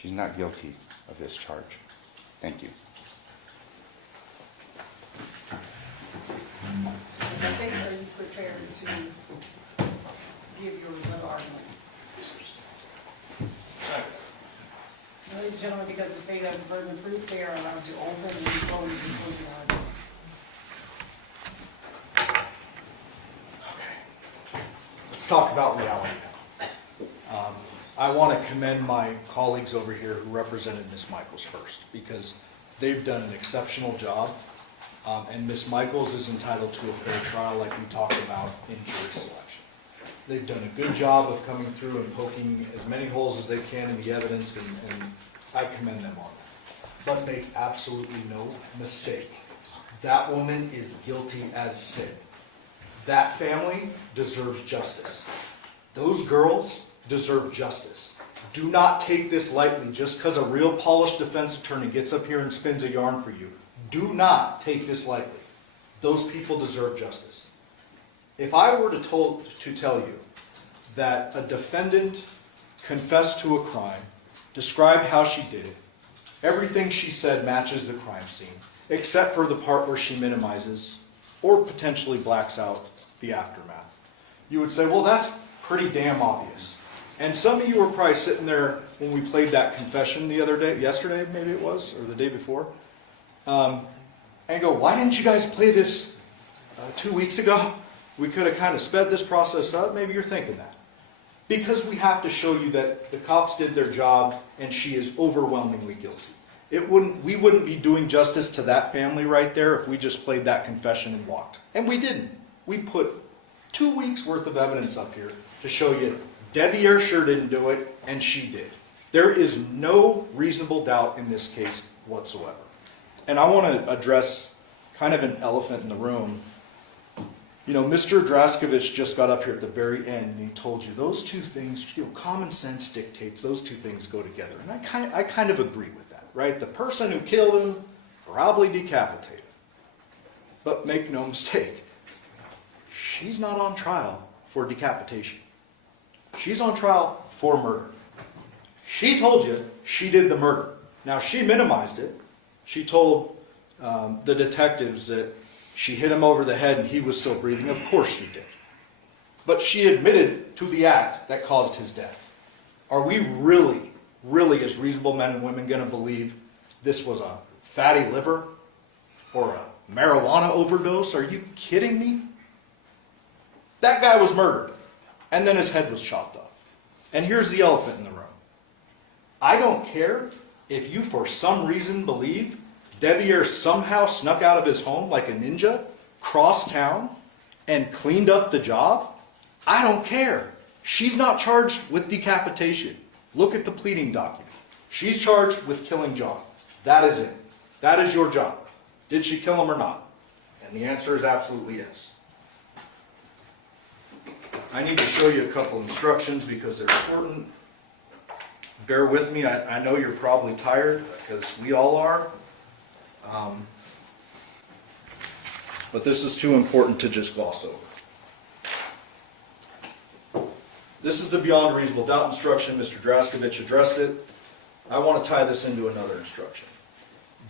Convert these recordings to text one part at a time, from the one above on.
She's not guilty of this charge. Thank you. Second, are you prepared to give your rebuttal argument? Ladies and gentlemen, because the state has the burden of proof, they are allowed to open and close the closing argument. Let's talk about reality now. I want to commend my colleagues over here who represented Ms. Michaels first, because they've done an exceptional job, and Ms. Michaels is entitled to a fair trial like we talked about in jury selection. They've done a good job of coming through and poking as many holes as they can in the evidence, and I commend them on that. But make absolutely no mistake, that woman is guilty as sin. That family deserves justice. Those girls deserve justice. Do not take this lightly just because a real polished defense attorney gets up here and spins a yarn for you. Do not take this lightly. Those people deserve justice. If I were to tell you that a defendant confessed to a crime, described how she did it, everything she said matches the crime scene, except for the part where she minimizes or potentially blacks out the aftermath, you would say, well, that's pretty damn obvious. And some of you were probably sitting there when we played that confession the other day, yesterday maybe it was, or the day before, and go, why didn't you guys play this 2 weeks ago? We could have kind of sped this process up. Maybe you're thinking that. Because we have to show you that the cops did their job and she is overwhelmingly guilty. We wouldn't be doing justice to that family right there if we just played that confession and walked. And we didn't. We put 2 weeks worth of evidence up here to show you Deviere sure didn't do it, and she did. There is no reasonable doubt in this case whatsoever. And I want to address kind of an elephant in the room. You know, Mr. Draskovic just got up here at the very end and he told you those two things, common sense dictates those two things go together. And I kind of agree with that, right? The person who killed him, probably decapitated. But make no mistake, she's not on trial for decapitation. She's on trial for murder. She told you she did the murder. Now, she minimized it. She told the detectives that she hit him over the head and he was still breathing. Of course she did. But she admitted to the act that caused his death. Are we really, as reasonable men and women, going to believe this was a fatty liver or a marijuana overdose? Are you kidding me? That guy was murdered. And then his head was chopped off. And here's the elephant in the room. I don't care if you for some reason believe Deviere somehow snuck out of his home like a ninja, crossed town, and cleaned up the job. I don't care. She's not charged with decapitation. Look at the pleading document. She's charged with killing John. That is it. That is your job. Did she kill him or not? And the answer is absolutely yes. I need to show you a couple instructions because they're important. Bear with me. I know you're probably tired because we all are. But this is too important to just gloss over. This is the beyond reasonable doubt instruction. Mr. Draskovic addressed it. I want to tie this into another instruction.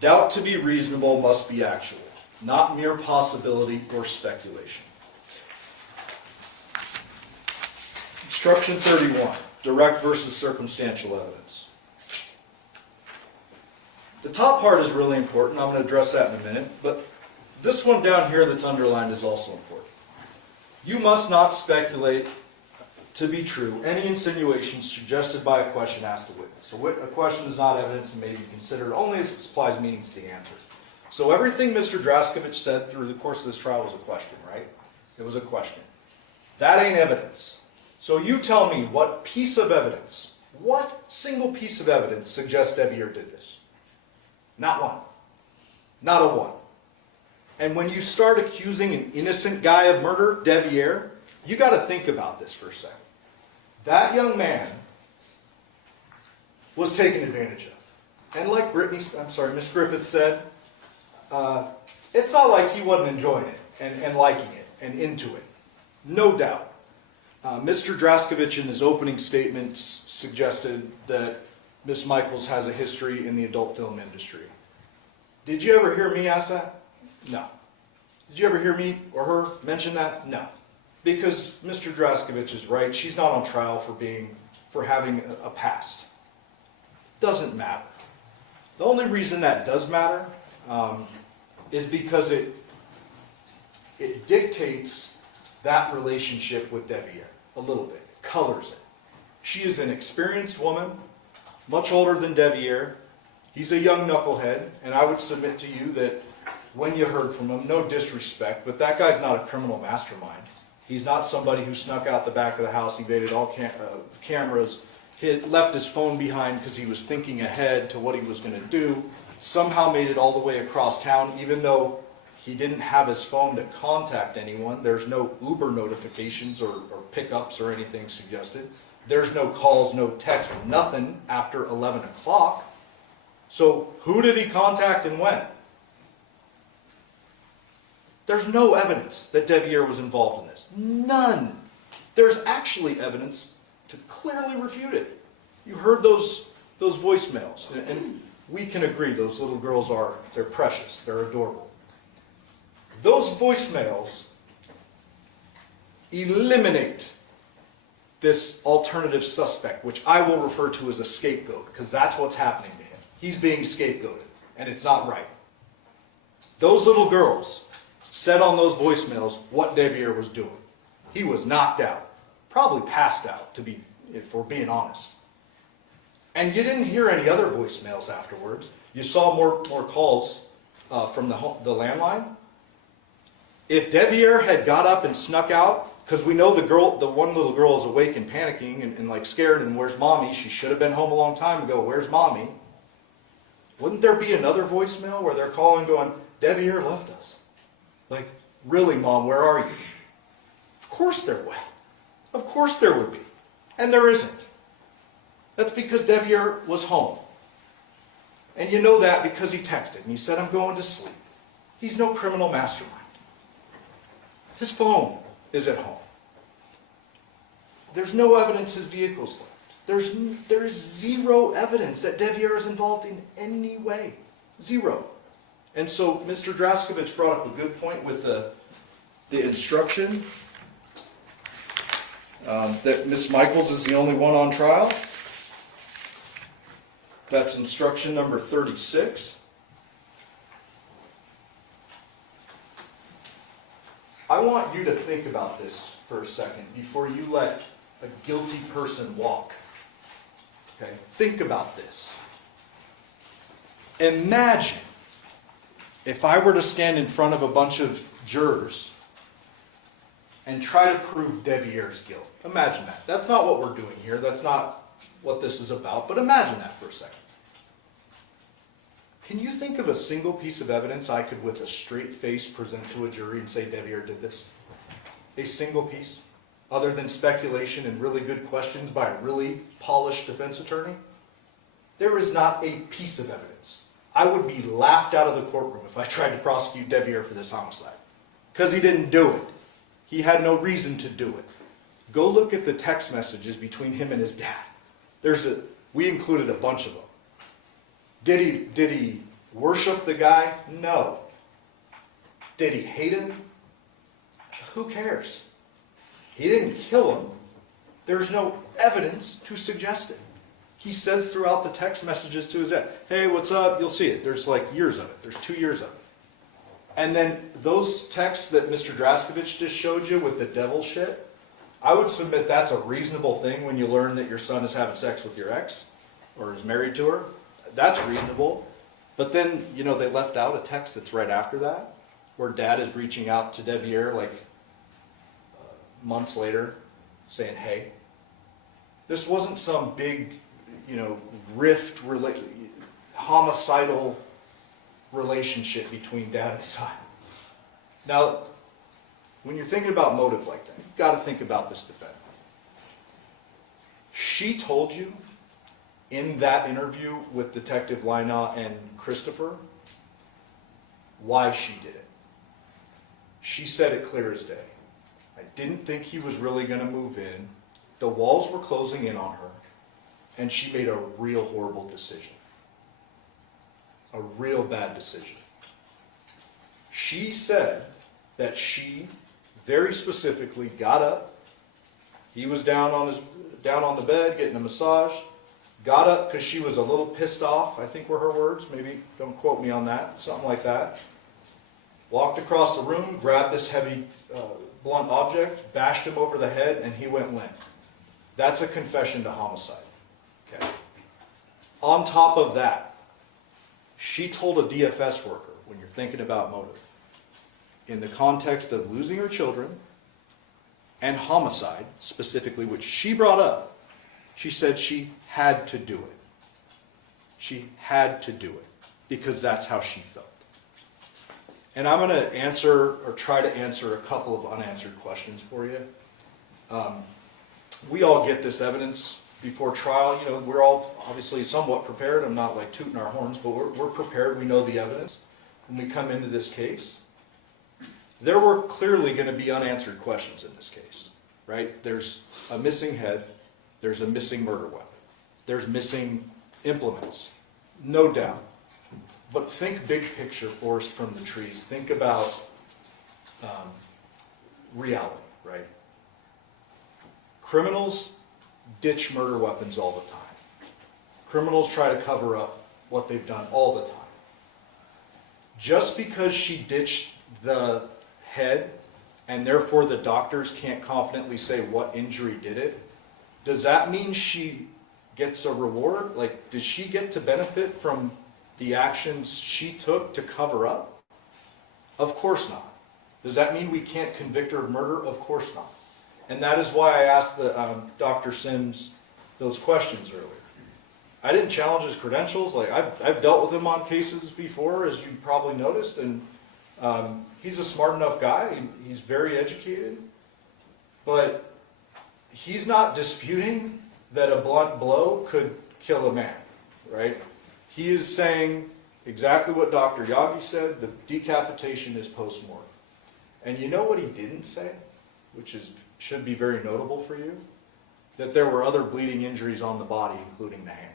Doubt to be reasonable must be actual, not mere possibility or speculation. Instruction 31, direct versus circumstantial evidence. The top part is really important. I'm going to address that in a minute, but this one down here that's underlined is also important. You must not speculate to be true any insinuations suggested by a question asked the witness. So a question is not evidence and may be considered only as it supplies meaning to the answers. So everything Mr. Draskovic said through the course of this trial was a question, right? It was a question. That ain't evidence. So you tell me what piece of evidence, what single piece of evidence suggests Deviere did this? Not one. Not a one. And when you start accusing an innocent guy of murder, Deviere, you got to think about this for a second. That young man was taken advantage of. And like Miss Griffith said, it's not like he wasn't enjoying it and liking it and into it. No doubt. Mr. Draskovic in his opening statements suggested that Miss Michaels has a history in the adult film industry. Did you ever hear me ask that? No. Did you ever hear me or her mention that? No. Because Mr. Draskovich is right. She's not on trial for having a past. Doesn't matter. The only reason that does matter is because it dictates that relationship with Deviere a little bit. It colors it. She is an experienced woman, much older than Deviere. He's a young knucklehead, and I would submit to you that when you heard from him, no disrespect, but that guy's not a criminal mastermind. He's not somebody who snuck out the back of the house, evaded all cameras, left his phone behind because he was thinking ahead to what he was going to do, somehow made it all the way across town, even though he didn't have his phone to contact anyone. There's no Uber notifications or pickups or anything suggested. There's no calls, no text, nothing after 11 o'clock. So who did he contact and when? There's no evidence that Deviere was involved in this. None. There's actually evidence to clearly refute it. You heard those voicemails, and we can agree those little girls they're precious, they're adorable. Those voicemails eliminate this alternative suspect, which I will refer to as a scapegoat, because that's what's happening to him. He's being scapegoated, and it's not right. Those little girls said on those voicemails what Deviere was doing. He was knocked out, probably passed out, if we're being honest. And you didn't hear any other voicemails afterwards. You saw more calls from the landline. If Deviere had got up and snuck out, because we know the one little girl is awake and panicking and like scared, and where's mommy? She should have been home a long time ago. Where's mommy? Wouldn't there be another voicemail where they're calling going, Deviere left us? Like, really, Mom, where are you? Of course there would. Of course there would be. And there isn't. That's because Deviere was home. And you know that because he texted and he said, I'm going to sleep. He's no criminal mastermind. His phone is at home. There's no evidence his vehicle's left. There's zero evidence that Deviere is involved in any way. Zero. And so Mr. Draskovich brought up a good point with the instruction that Miss Michaels is the only one on trial. That's instruction number 36. I want you to think about this for a second before you let a guilty person walk. Okay? Think about this. Imagine if I were to stand in front of a bunch of jurors and try to prove Deviere's guilt. Imagine that. That's not what we're doing here. That's not what this is about. But imagine that for a second. Can you think of a single piece of evidence I could, with a straight face, present to a jury and say Deviere did this? A single piece? Other than speculation and really good questions by a really polished defense attorney? There is not a piece of evidence. I would be laughed out of the courtroom if I tried to prosecute Deviere for this homicide. Because he didn't do it. He had no reason to do it. Go look at the text messages between him and his dad. We included a bunch of them. Did he worship the guy? No. Did he hate him? Who cares? He didn't kill him. There's no evidence to suggest it. He says throughout the text messages to his dad, hey, what's up? You'll see it. There's like years of it. There's 2 years of it. And then those texts that Mr. Draskovich just showed you with the devil shit, I would submit that's a reasonable thing when you learn that your son is having sex with your ex or is married to her. That's reasonable. But then, they left out a text that's right after that where dad is reaching out to Deviere like months later saying, hey, this wasn't some big, rift, homicidal relationship between dad and son. Now, when you're thinking about motive like that, you've got to think about this defendant. She told you in that interview with Detective Lina and Christopher why she did it. She said it clear as day. I didn't think he was really going to move in. The walls were closing in on her. and she made a real horrible decision. A real bad decision. She said that she very specifically got up. He was down on the bed getting a massage. Got up because she was a little pissed off, I think were her words. Maybe don't quote me on that. Something like that. Walked across the room, grabbed this heavy blunt object, bashed him over the head, and he went limp. That's a confession to homicide. Okay. On top of that, she told a DFS worker, when you're thinking about motive, in the context of losing her children and homicide, specifically, which she brought up, she said she had to do it. She had to do it because that's how she felt. And I'm going to answer, or try to answer, a couple of unanswered questions for you. We all get this evidence before trial. You know, we're all obviously somewhat prepared. I'm not like tooting our horns, but we're prepared. We know the evidence when we come into this case. There were clearly going to be unanswered questions in this case, right? There's a missing head. There's a missing murder weapon. There's missing implements. No doubt. But think big picture, forest from the trees. Think about reality, right? Criminals ditch murder weapons all the time. Criminals try to cover up what they've done all the time. Just because she ditched the head and therefore the doctors can't confidently say what injury did it, does that mean she gets a reward? Like, does she get to benefit from the actions she took to cover up? Of course not. Does that mean we can't convict her of murder? Of course not. And that is why I asked Dr. Sims those questions earlier. I didn't challenge his credentials. Like, I've dealt with him on cases before, as you probably noticed, and he's a smart enough guy. He's very educated. But he's not disputing that a blunt blow could kill a man, right? He is saying exactly what Dr. Yagi said, the decapitation is post-mortem. And you know what he didn't say, which should be very notable for you? That there were other bleeding injuries on the body, including the hand,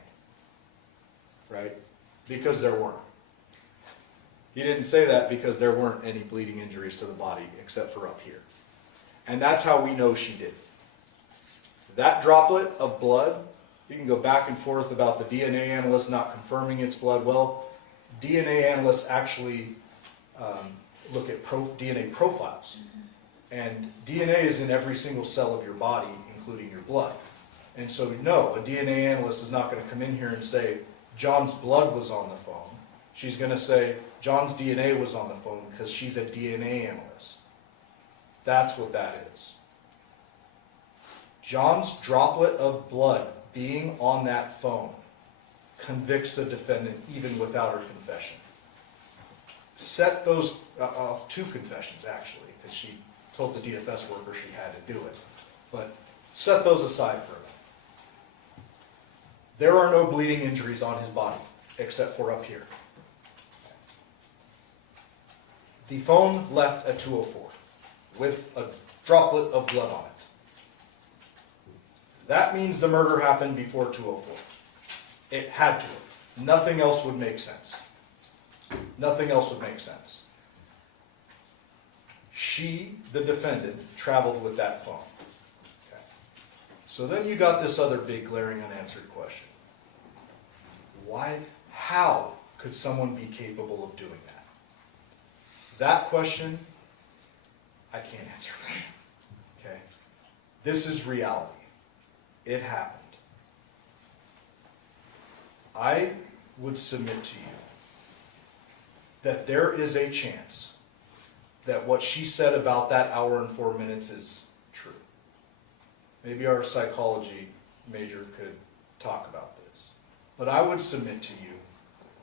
right? Because there weren't. He didn't say that because there weren't any bleeding injuries to the body except for up here. And that's how we know she did it. That droplet of blood, you can go back and forth about the DNA analyst not confirming it's blood. Well, DNA analysts actually look at DNA profiles. And DNA is in every single cell of your body, including your blood. And so, no, a DNA analyst is not going to come in here and say, John's blood was on the phone. She's going to say, John's DNA was on the phone because she's a DNA analyst. That's what that is. John's droplet of blood being on that phone convicts the defendant even without her confession. Set those, two confessions actually, because she told the DFS worker she had to do it. But set those aside for a minute. There are no bleeding injuries on his body, except for up here. The phone left at 2:04 with a droplet of blood on it. That means the murder happened before 2:04. It had to. Nothing else would make sense. Nothing else would make sense. She, the defendant, traveled with that phone. Okay. So then you got this other big glaring unanswered question. How could someone be capable of doing that? That question, I can't answer for you. Okay? This is reality. It happened. I would submit to you that there is a chance that what she said about that hour and 4 minutes is true. Maybe our psychology major could talk about this. But I would submit to you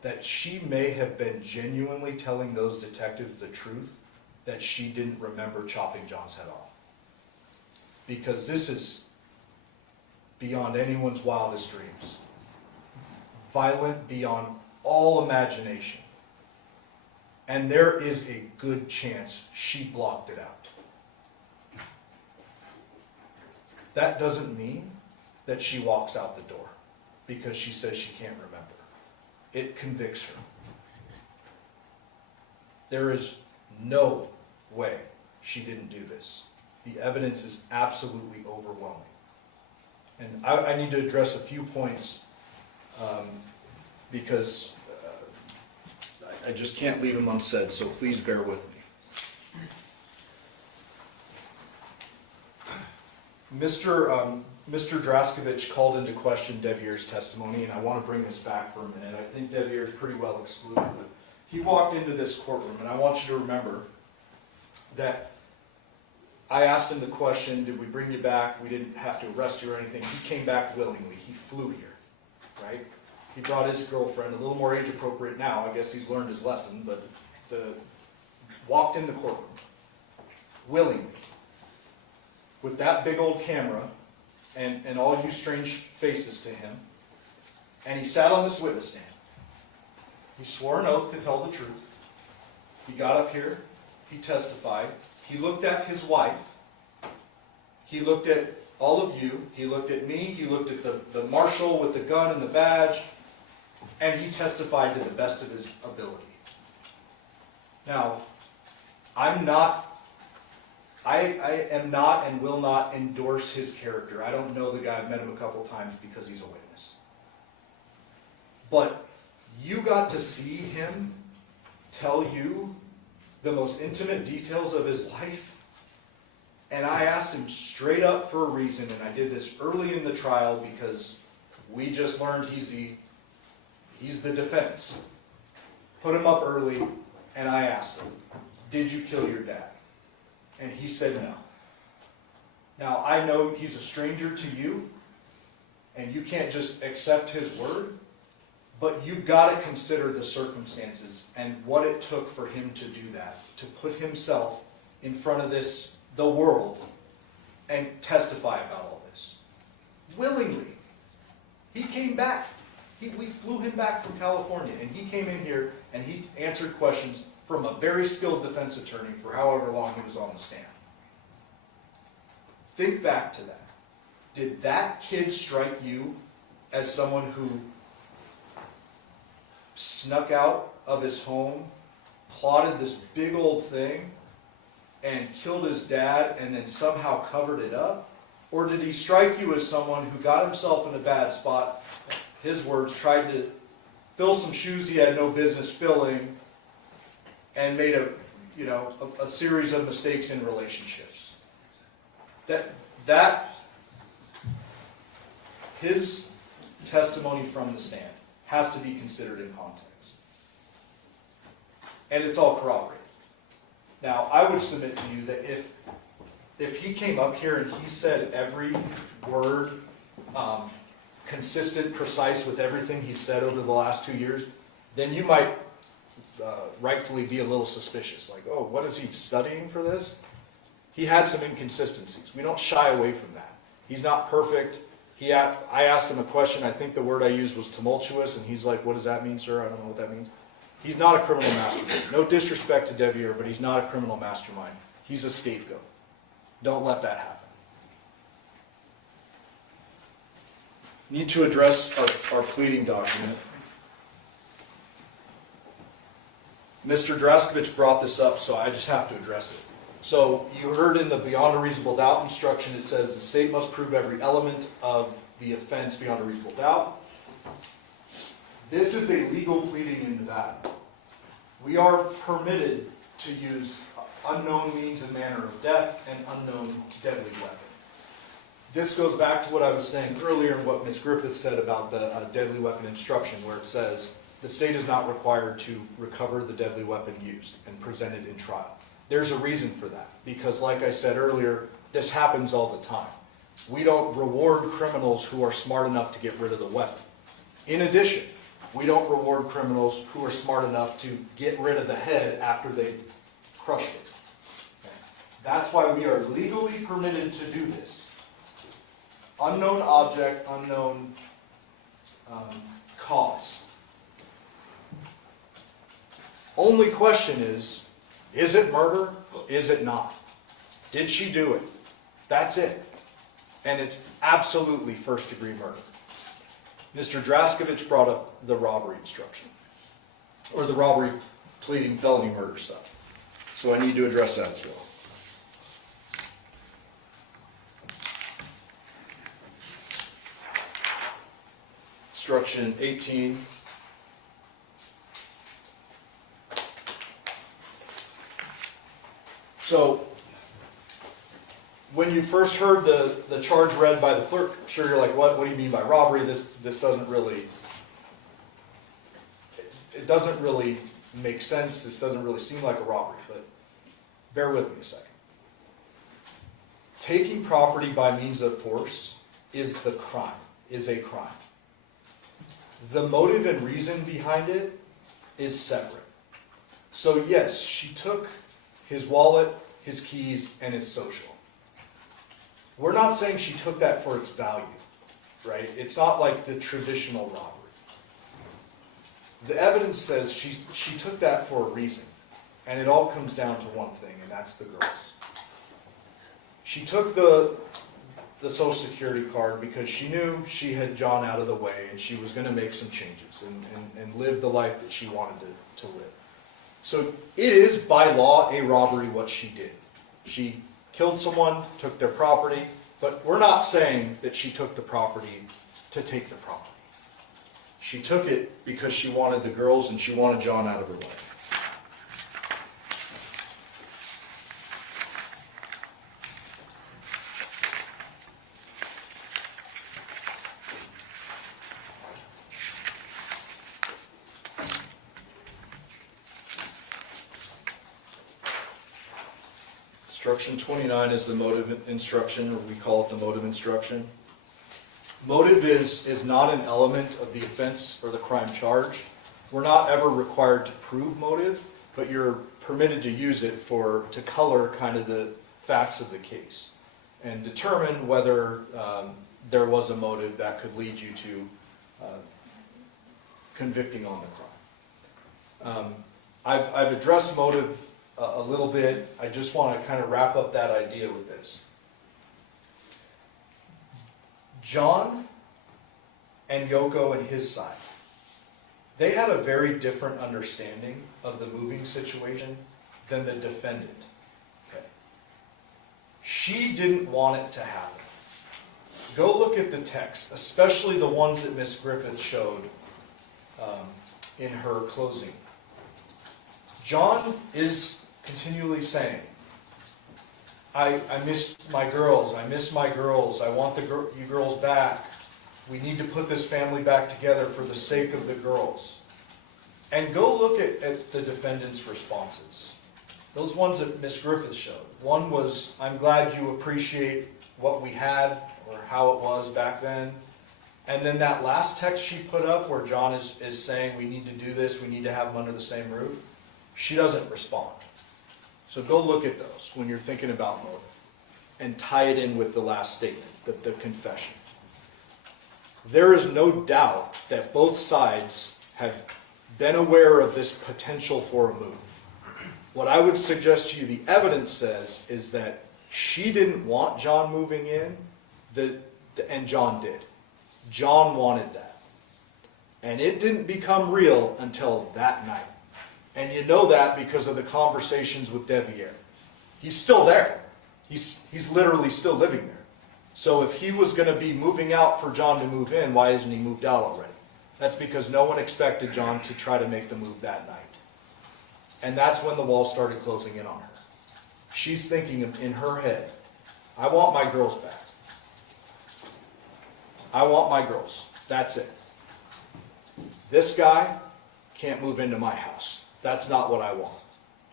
that she may have been genuinely telling those detectives the truth, that she didn't remember chopping John's head off. Because this is beyond anyone's wildest dreams. Violent beyond all imagination. And there is a good chance she blocked it out. That doesn't mean that she walks out the door. because she says she can't remember. It convicts her. There is no way she didn't do this. The evidence is absolutely overwhelming. And I need to address a few points because I just can't leave them unsaid, so please bear with me. Mr. Draskovic called into question Deviere's testimony, and I want to bring this back for a minute. I think Deviere is pretty well excluded. But he walked into this courtroom, and I want you to remember that I asked him the question, did we bring you back? We didn't have to arrest you or anything. He came back willingly. He flew here, right? He brought his girlfriend, a little more age appropriate now. I guess he's learned his lesson, but walked in the courtroom willingly with that big old camera and all you strange faces to him. And he sat on this witness stand. He swore an oath to tell the truth. He got up here. He testified. He looked at his wife. He looked at all of you. He looked at me. He looked at the marshal with the gun and the badge. And he testified to the best of his ability. Now, I am not and will not endorse his character. I don't know the guy. I've met him a couple times because he's a witness. But you got to see him tell you the most intimate details of his life. And I asked him straight up for a reason, and I did this early in the trial because we just learned he's the defense. Put him up early, and I asked him, did you kill your dad? And he said no. Now, I know he's a stranger to you, and you can't just accept his word, but you've got to consider the circumstances and what it took for him to do that, to put himself in front of the world, and testify about all this. Willingly. He came back. We flew him back from California, and he came in here and he answered questions from a very skilled defense attorney for however long he was on the stand. Think back to that. Did that kid strike you as someone who snuck out of his home, plotted this big old thing, and killed his dad and then somehow covered it up? Or did he strike you as someone who got himself in a bad spot, his words, tried to fill some shoes he had no business filling, and made a series of mistakes in relationships? That his testimony from the stand has to be considered in context. And it's all corroborated. Now, I would submit to you that if he came up here and he said every word consistent, precise with everything he said over the last 2 years, then you might rightfully be a little suspicious. Like, oh, what is he studying for this? He had some inconsistencies. We don't shy away from that. He's not perfect. I asked him a question. I think the word I used was tumultuous, and he's like, what does that mean, sir? I don't know what that means. He's not a criminal mastermind. No disrespect to Deviere, but he's not a criminal mastermind. He's a scapegoat. Don't let that happen. Need to address our pleading document. Mr. Draskovic brought this up, so I just have to address it. So you heard in the beyond a reasonable doubt instruction, it says the state must prove every element of the offense beyond a reasonable doubt. This is a legal pleading in Nevada. We are permitted to use unknown means and manner of death and unknown deadly weapon. This goes back to what I was saying earlier and what Ms. Griffith said about the deadly weapon instruction, where it says the state is not required to recover the deadly weapon used and present it in trial. There's a reason for that, because like I said earlier, this happens all the time. We don't reward criminals who are smart enough to get rid of the weapon. In addition, we don't reward criminals who are smart enough to get rid of the head after they've crushed it. Okay. That's why we are legally permitted to do this. Unknown object, unknown cause. Only question is it murder? Is it not? Did she do it? That's it. And it's absolutely first-degree murder. Mr. Draskevich brought up the robbery instruction, or the robbery pleading felony murder stuff. So I need to address that as well. Instruction 18. So, when you first heard the charge read by the clerk, I'm sure you're like, what do you mean by robbery? This doesn't really, it doesn't really make sense. This doesn't really seem like a robbery, but bear with me a second. Taking property by means of force is a crime. The motive and reason behind it is separate. So yes, she took his wallet, his keys, and his social. We're not saying she took that for its value, right? It's not like the traditional robbery. The evidence says she took that for a reason, and it all comes down to one thing, and that's the girls. She took the Social Security card because she knew she had John out of the way, and she was going to make some changes and live the life that she wanted to live. So it is, by law, a robbery what she did. She killed someone, took their property, but we're not saying that she took the property to take the property. She took it because she wanted the girls and she wanted John out of her life. Instruction 29 is the motive instruction, or we call it the motive instruction. Motive is not an element of the offense or the crime charged. We're not ever required to prove motive, but you're permitted to use it to color kind of the facts of the case and determine whether there was a motive that could lead you to convicting on the crime. I've addressed motive a little bit. I just want to kind of wrap up that idea with this. John and Yoko and his side, they had a very different understanding of the moving situation than the defendant. Okay. She didn't want it to happen. Go look at the text, especially the ones that Miss Griffith showed in her closing. John is continually saying, I miss my girls, I want you girls back. We need to put this family back together for the sake of the girls. And go look at the defendant's responses. Those ones that Miss Griffith showed. One was, I'm glad you appreciate what we had or how it was back then. And then that last text she put up where John is saying we need to do this, we need to have them under the same roof. She doesn't respond. So go look at those when you're thinking about motive and tie it in with the last statement, the confession. There is no doubt that both sides have been aware of this potential for a move. What I would suggest to you the evidence says is that she didn't want John moving in, and John did. John wanted that. And it didn't become real until that night. And you know that because of the conversations with Deviere. He's still there. He's literally still living there. So if he was going to be moving out for John to move in, why isn't he moved out already? That's because no one expected John to try to make the move that night. And that's when the wall started closing in on her. She's thinking in her head, I want my girls back. I want my girls. That's it. This guy can't move into my house. That's not what I want.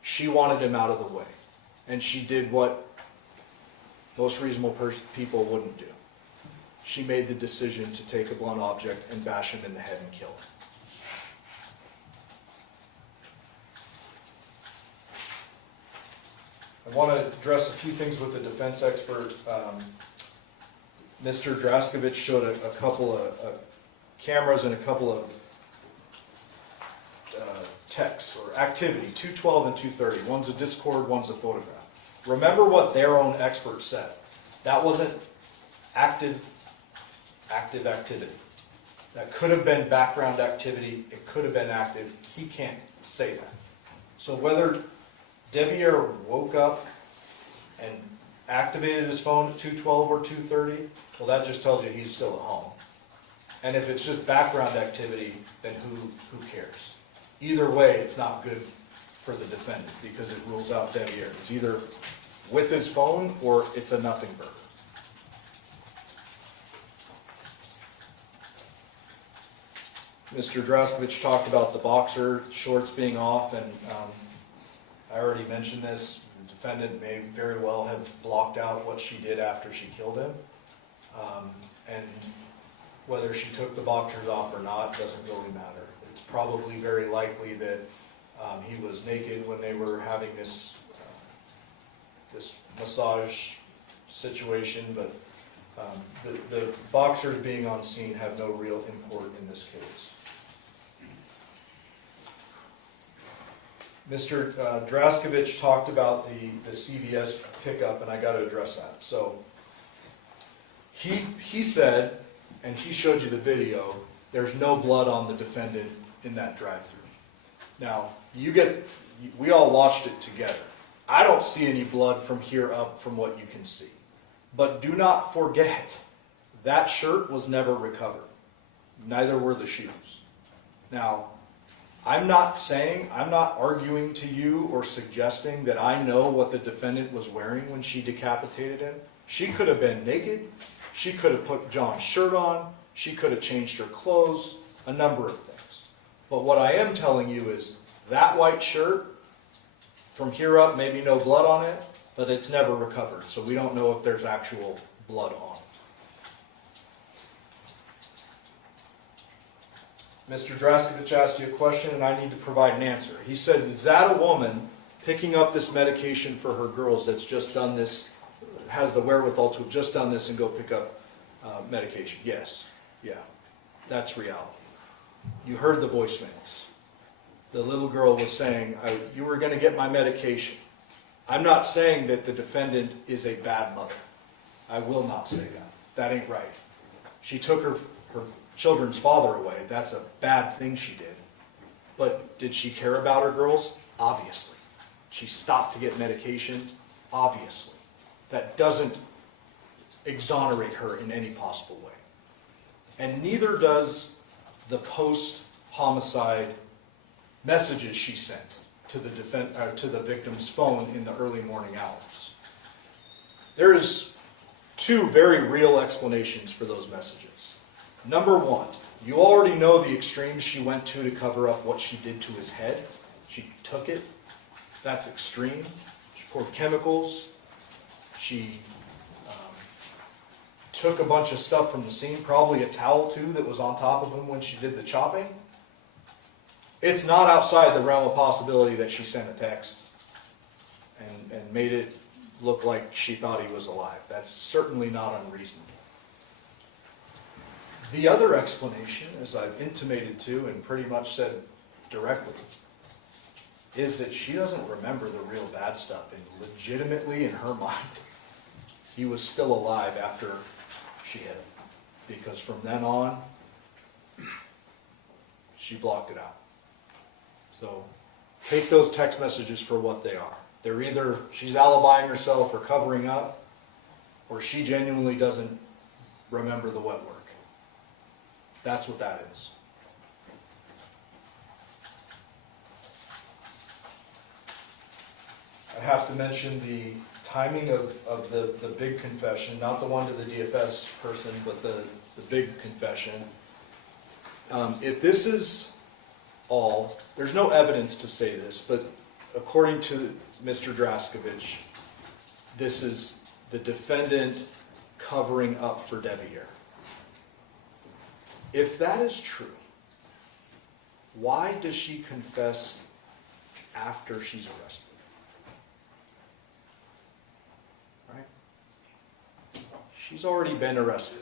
She wanted him out of the way. And she did what most reasonable people wouldn't do. She made the decision to take a blunt object and bash him in the head and kill him. I want to address a few things with the defense expert. Mr. Draskevich showed a couple of cameras and a couple of texts or activity, 212 and 230. One's a Discord, one's a photograph. Remember what their own expert said. That wasn't active activity. That could have been background activity, it could have been active, he can't say that. So whether Deviere woke up and activated his phone at 2:12 or 2:30, well, that just tells you he's still at home. And if it's just background activity, then who cares? Either way, it's not good for the defendant because it rules out Deviere. It's either with his phone or it's a nothing burger. Mr. Draskovich talked about the boxer shorts being off, and I already mentioned this. The defendant may very well have blocked out what she did after she killed him. And whether she took the boxers off or not doesn't really matter. It's probably very likely that he was naked when they were having this massage situation, but the boxers being on scene have no real import in this case. Mr. Draskovich talked about the CVS pickup, and I got to address that. So he said, and he showed you the video, there's no blood on the defendant in that drive-thru. Now, we all watched it together. I don't see any blood from here up from what you can see. But do not forget, that shirt was never recovered. Neither were the shoes. Now, I'm not arguing to you or suggesting that I know what the defendant was wearing when she decapitated him. She could have been naked. She could have put John's shirt on. She could have changed her clothes, a number of things. But what I am telling you is that white shirt, from here up, maybe no blood on it, but it's never recovered. So we don't know if there's actual blood on it. Mr. Draskovich asked you a question, and I need to provide an answer. He said, is that a woman picking up this medication for her girls that's just done this, has the wherewithal to have just done this and go pick up medication? Yes. Yeah. That's reality. You heard the voicemails. The little girl was saying, you were going to get my medication. I'm not saying that the defendant is a bad mother. I will not say that. That ain't right. She took her children's father away. That's a bad thing she did. But did she care about her girls? Obviously. She stopped to get medication? Obviously. That doesn't exonerate her in any possible way. And neither does the post-homicide messages she sent to the victim's phone in the early morning hours. There is two very real explanations for those messages. Number one, you already know the extremes she went to cover up what she did to his head. She took it. That's extreme. She poured chemicals. She took a bunch of stuff from the scene, probably a towel too that was on top of him when she did the chopping. It's not outside the realm of possibility that she sent a text and made it look like she thought he was alive. That's certainly not unreasonable. The other explanation, as I've intimated to and pretty much said directly, is that she doesn't remember the real bad stuff. And legitimately, in her mind, he was still alive after she hit him. Because from then on, she blocked it out. So take those text messages for what they are. They're either she's alibying herself or covering up, or she genuinely doesn't remember the wet work. That's what that is. I have to mention the timing of the big confession, not the one to the DFS person, but the big confession. If this is all, there's no evidence to say this, but according to Mr. Draskovich, this is the defendant covering up for Deviere. If that is true, why does she confess after she's arrested? Right? She's already been arrested.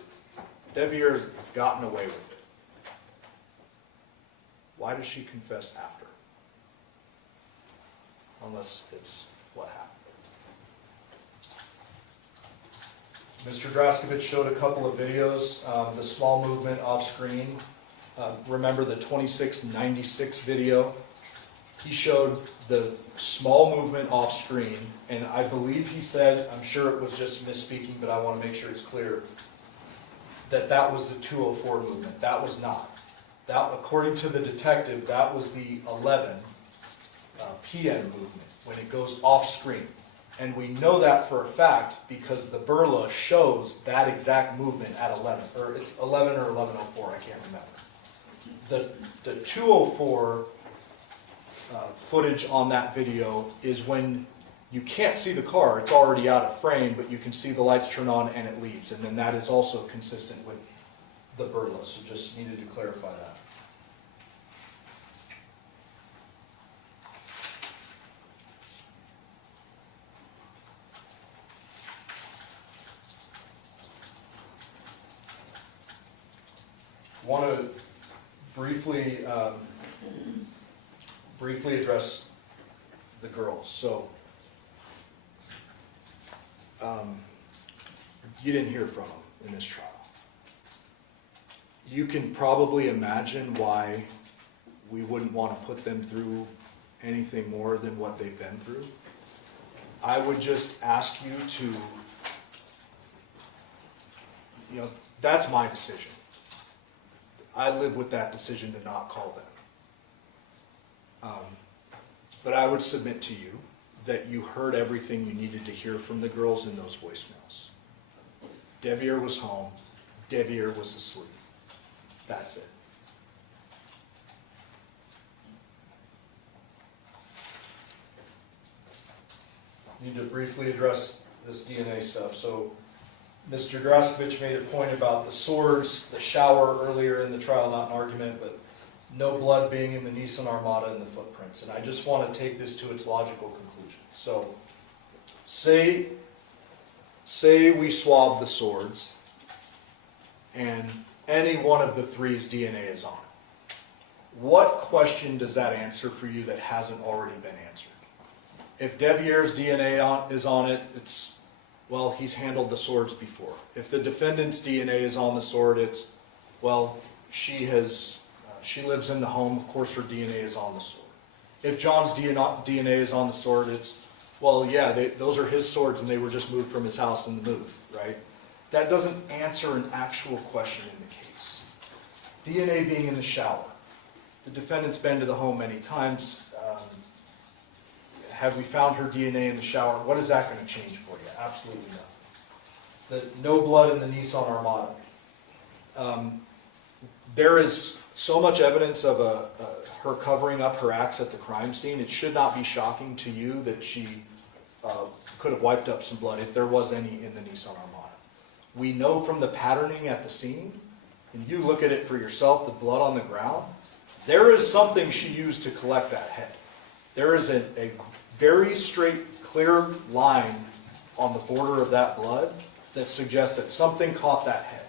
Deviere's gotten away with it. Why does she confess after? Unless it's what happened. Mr. Draskovich showed a couple of videos. The small movement off screen remember the 2696 video? He showed the small movement off screen, and I believe he said, I'm sure it was just misspeaking, but I want to make sure it's clear, that that was the 204 movement. That was not. That, according to the detective, that was the 11 p.m. movement when it goes off screen. And we know that for a fact because the burla shows that exact movement at 11, or it's 11 or 11:04, I can't remember. The 204 footage on that video is when you can't see the car, it's already out of frame, but you can see the lights turn on and it leaves. And then that is also consistent with the burla, so just needed to clarify that. I want to briefly address the girls. So, you didn't hear from them in this trial. You can probably imagine why we wouldn't want to put them through anything more than what they've been through. I would just ask you to, that's my decision. I live with that decision to not call them. But I would submit to you that you heard everything you needed to hear from the girls in those voicemails. Deviere was home. Deviere was asleep. That's it. Need to briefly address this DNA stuff. So, Mr. Draskovich made a point about the swords, the shower earlier in the trial, not an argument, but no blood being in the Nissan Armada and the footprints. And I just want to take this to its logical conclusion. So, say we swab the swords and any one of the three's DNA is on it. What question does that answer for you that hasn't already been answered? If Deviere's DNA is on it, it's, well, he's handled the swords before. If the defendant's DNA is on the sword, it's, well, she lives in the home, of course her DNA is on the sword. If John's DNA is on the sword, it's, well, yeah, those are his swords and they were just moved from his house in the move, right? That doesn't answer an actual question in the case. DNA being in the shower. The defendant's been to the home many times. Have we found her DNA in the shower? What is that going to change for you? Absolutely nothing. No blood in the Nissan Armada. There is so much evidence of her covering up her acts at the crime scene. It should not be shocking to you that she could have wiped up some blood if there was any in the Nissan Armada. We know from the patterning at the scene, and you look at it for yourself, the blood on the ground, there is something she used to collect that head. There is a very straight, clear line on the border of that blood that suggests that something caught that head.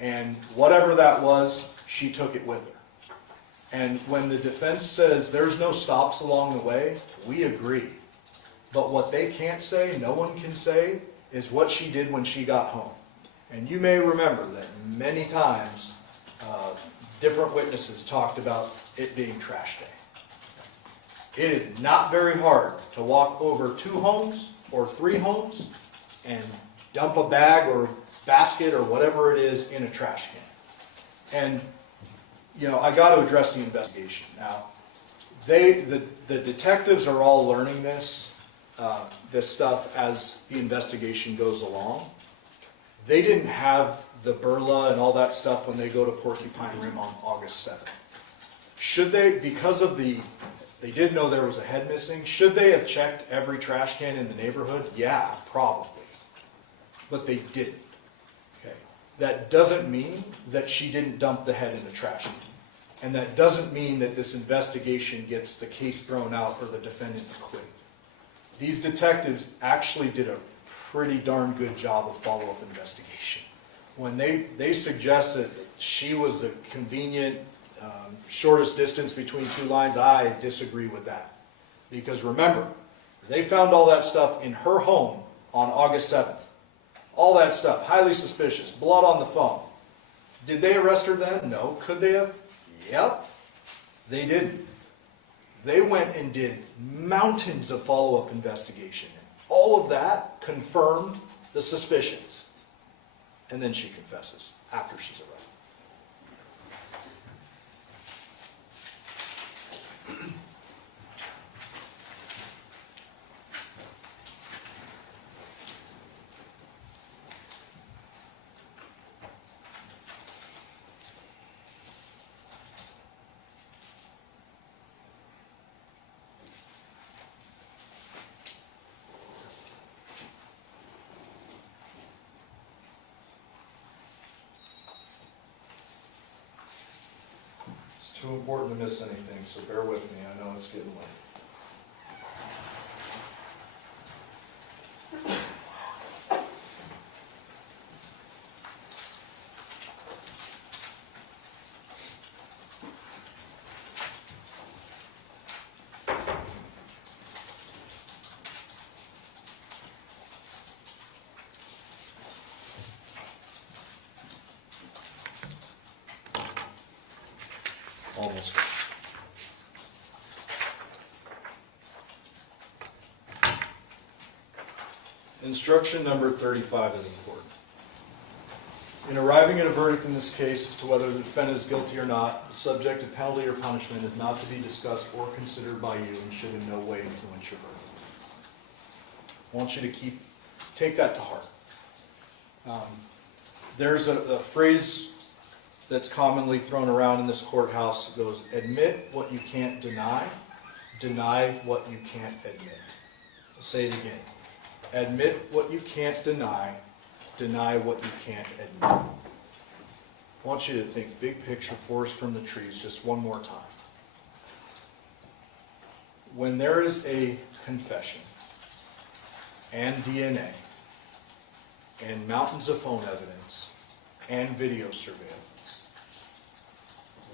And whatever that was, she took it with her. And when the defense says there's no stops along the way, we agree. But what they can't say, no one can say, is what she did when she got home. And you may remember that many times different witnesses talked about it being trash day. It is not very hard to walk over 2 homes or 3 homes and dump a bag or basket or whatever it is in a trash can. And, I got to address the investigation. Now, the detectives are all learning this stuff as the investigation goes along. They didn't have the burla and all that stuff when they go to Porcupine Rim on August 7th. Should they, because of they did know there was a head missing, should they have checked every trash can in the neighborhood? Yeah, probably. But they didn't. Okay. That doesn't mean that she didn't dump the head in the trash can. And that doesn't mean that this investigation gets the case thrown out or the defendant acquitted. These detectives actually did a pretty darn good job of follow-up investigation. When they suggest that she was the convenient shortest distance between 2 lines, I disagree with that. Because remember, they found all that stuff in her home on August 7th. All that stuff, highly suspicious, blood on the phone. Did they arrest her then? No. Could they have? Yep. They didn't. They went and did mountains of follow-up investigation. All of that confirmed the suspicions. And then she confesses after she's arrested. It's too important to miss anything, so bear with me. I know it's getting late. Almost. Instruction number 35 is important. In arriving at a verdict in this case as to whether the defendant is guilty or not, the subject of penalty or punishment is not to be discussed or considered by you and should in no way influence your verdict. I want you to take that to heart. There's a phrase that's commonly thrown around in this courthouse. It goes, admit what you can't deny, deny what you can't admit. I'll say it again. Admit what you can't deny, deny what you can't admit. I want you to think big picture, forest from the trees, just one more time. When there is a confession and DNA and mountains of phone evidence and video surveillance,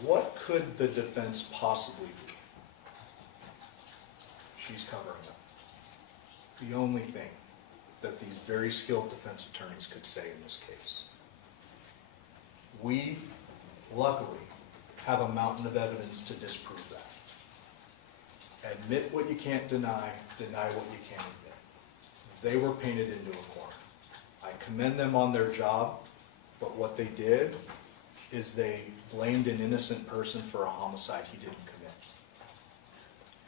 what could the defense possibly be? She's covering up. The only thing that these very skilled defense attorneys could say in this case. We, luckily, have a mountain of evidence to disprove that. Admit what you can't deny, deny what you can't admit. They were painted into a corner. I commend them on their job, but what they did is they blamed an innocent person for a homicide he didn't commit.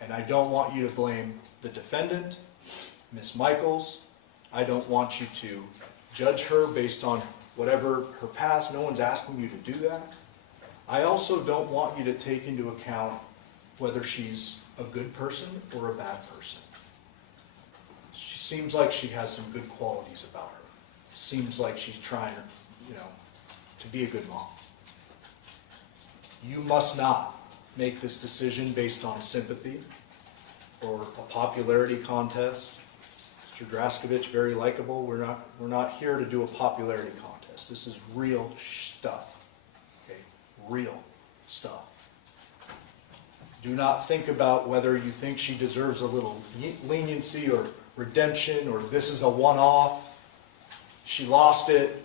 And I don't want you to blame the defendant, Ms. Michaels. I don't want you to judge her based on whatever her past. No one's asking you to do that. I also don't want you to take into account whether she's a good person or a bad person. She seems like she has some good qualities about her. Seems like she's trying, to be a good mom. You must not make this decision based on sympathy or a popularity contest. Mr. Draskovich, very likable. We're not here to do a popularity contest. This is real stuff. Okay? Real stuff. Do not think about whether you think she deserves a little leniency or redemption or this is a one-off. She lost it.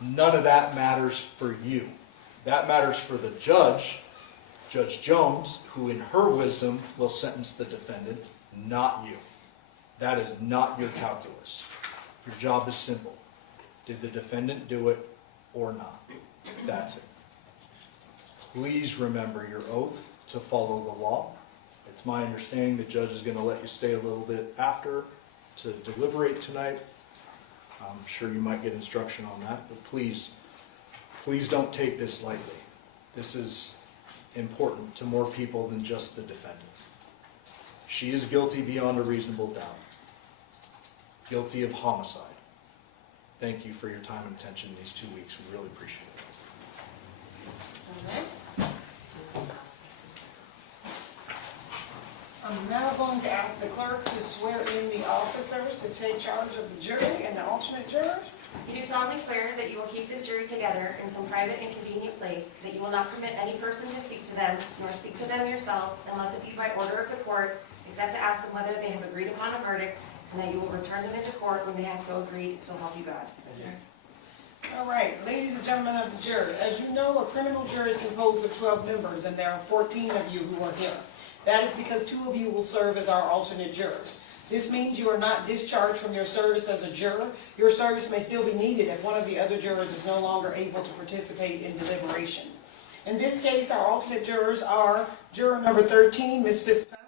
None of that matters for you. That matters for the judge, Judge Jones, who in her wisdom will sentence the defendant, not you. That is not your calculus. Your job is simple. Did the defendant do it or not? That's it. Please remember your oath to follow the law. It's my understanding the judge is going to let you stay a little bit after to deliberate tonight. I'm sure you might get instruction on that, but please don't take this lightly. This is important to more people than just the defendant. She is guilty beyond a reasonable doubt. Guilty of homicide. Thank you for your time and attention these 2 weeks. We really appreciate it. All right. I'm now going to ask the clerk to swear in the officers to take charge of the jury and the alternate jurors. You do solemnly swear that you will keep this jury together in some private and convenient place, that you will not permit any person to speak to them, nor speak to them yourself, unless it be by order of the court, except to ask them whether they have agreed upon a verdict, and that you will return them into court when they have so agreed, so help you God. Yes. All right, ladies and gentlemen of the jury, as you know, a criminal jury is composed of 12 members, and there are 14 of you who are here. That is because 2 of you will serve as our alternate jurors. This means you are not discharged from your service as a juror. Your service may still be needed if one of the other jurors is no longer able to participate in deliberations. In this case, our alternate jurors are juror number 13, Ms. Fitzpatrick.